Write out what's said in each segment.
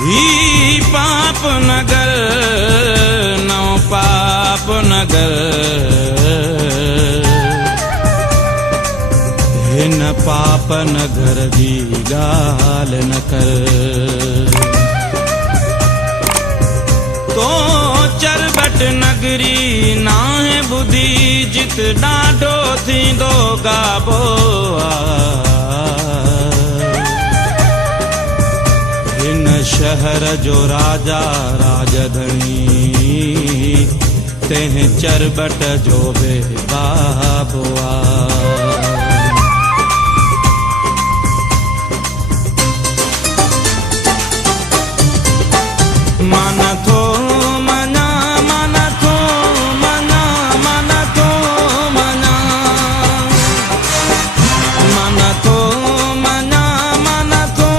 ही पाप नगर नौ पाप नगर हिन पाप नगर जी गाल न कर तो चरबट नगरी नाहे बुधी जित डाढो थींदो गाबो शहर जो राजा राजधनी तेह चरबट जो बे बाबुआ मन थो मना मन थो मना मन थो मना मन थो मना मन थो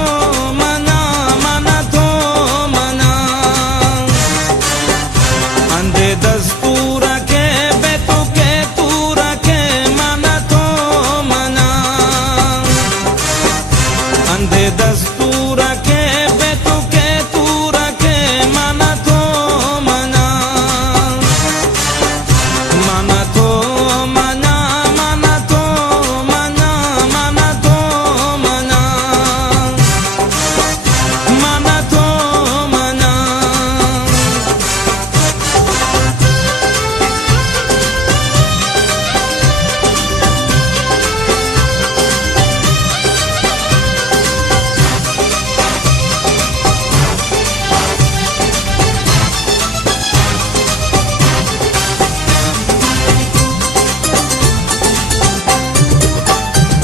मना मन थो मना अंधे दस्तूर के बेतु के तूर के मन थो मना अंधे दस्तूर के बेतु के तूर के मन थो मना मन थो मना मन थो मना मन थो मना मन थो मना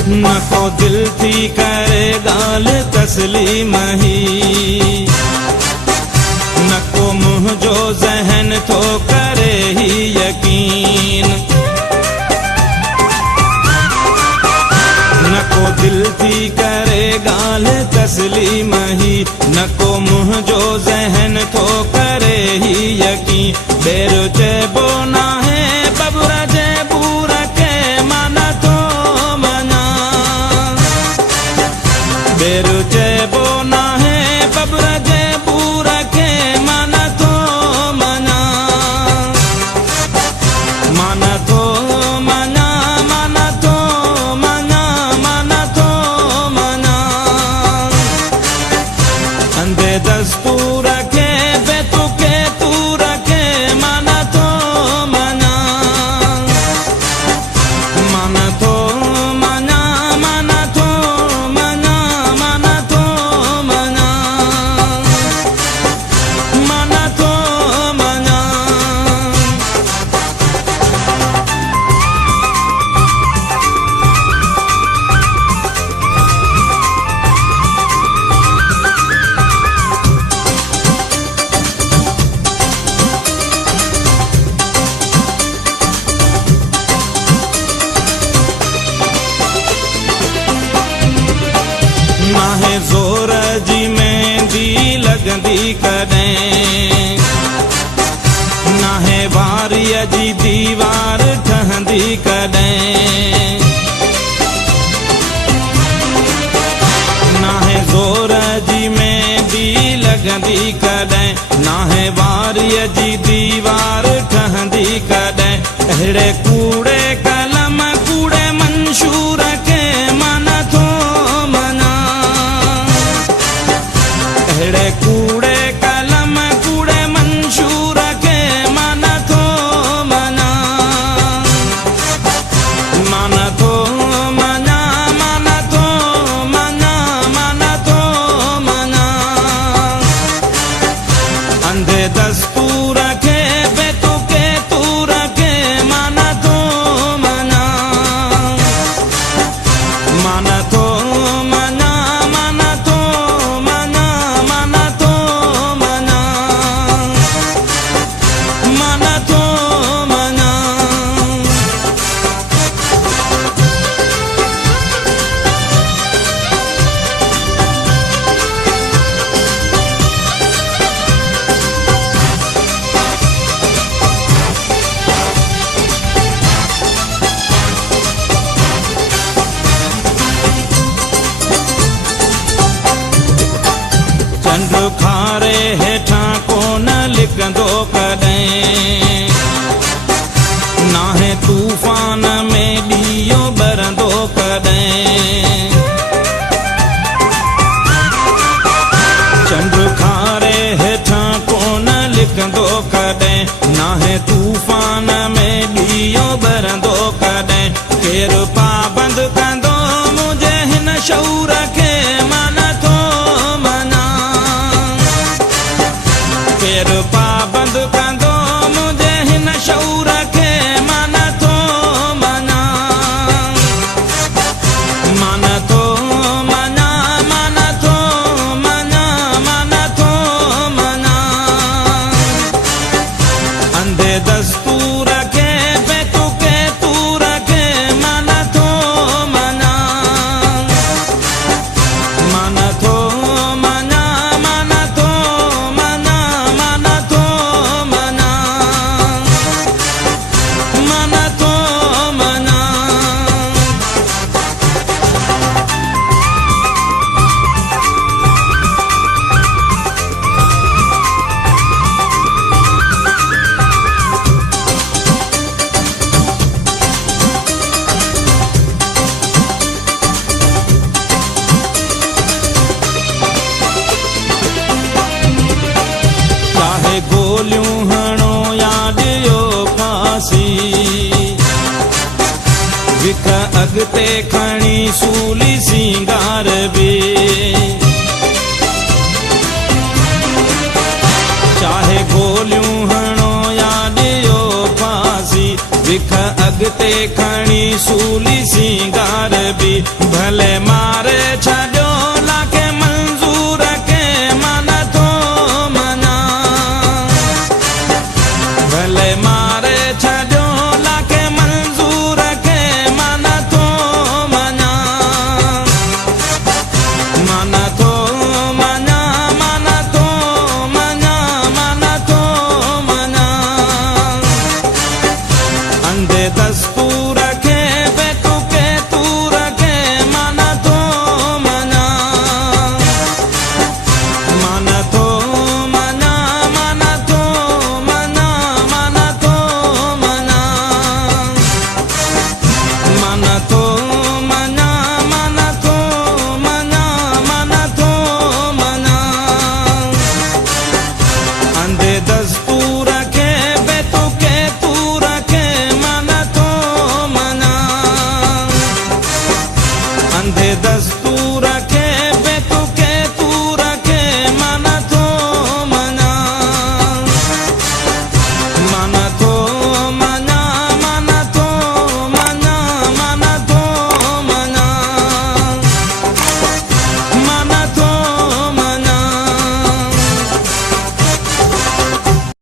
न को दिल थी करे गाल तस्लीम ही न को मुँह जो जहन तो करे ही यकीन न को दिल थी करे गाल तस्लीम ही न को मुँह जो जहन तो करे ही यकीन बेरो चेबो ना है बबुरा जेबूर के माना तो बेरु चेबो ना है बबुरा जेबूर के माना तो मना माना तो मना माना तो मना माना तो मना अंधे दस्तूर के बेतु के तूर के माना तो मना माना तो मना माना तो मना माना तो मना माना तो मना नाहे जोर जी मेहंदी लगंदी कदें नाहे वारीअ जी दीवार ठहंदी कदें नाहे जोर जी मेहंदी लगंदी कदें नाहे वारीअ जी दीवार ठहंदी कदें अहिड़े कूड़े कलम कूड़े मंशूर के मन थो मना अहिड़े कूड़े कलम कूड़े मंशूर के मन थो मना मन थो मना मन थो मना मन थो मना अंधे दस्तूर के बेतु के तूर के मन थो मना मन थो मना मन थो मना मन थो चंड खारे हेठां कोन लिकंदो कॾहिं, नाहे तूफ़ान में ॾीओ ॿरंदो कॾहिं। चंड खारे हेठां कोन लिकंदो कॾहिं, नाहे तूफ़ान में ॾीओ ॿरंदो कॾहिं। केरु पाबंद कंदो मुंहिंजे हिन शऊर खे, मां नथो मञा। केरु पाबंद कंदो मुंहिंजे हिन शऊर खे, मां नथो मञा। मां नथो मञा, मां नथो मञा, मां नथो मञा। अंधे दस्तूर खे बेतुके तूर खे, मां नथो मञा। मां नथो मञा, मां नथो मञा, मां नथो मञा, मां नथो मञा। चाहे गोलियूं हणो या ॾियो फांसी, विख अॻिते खणी सूली सिंगार बि। चाहे गोलियूं हणो या ॾियो फांसी, विख अॻिते खणी सूली सिंगार बि। भले मां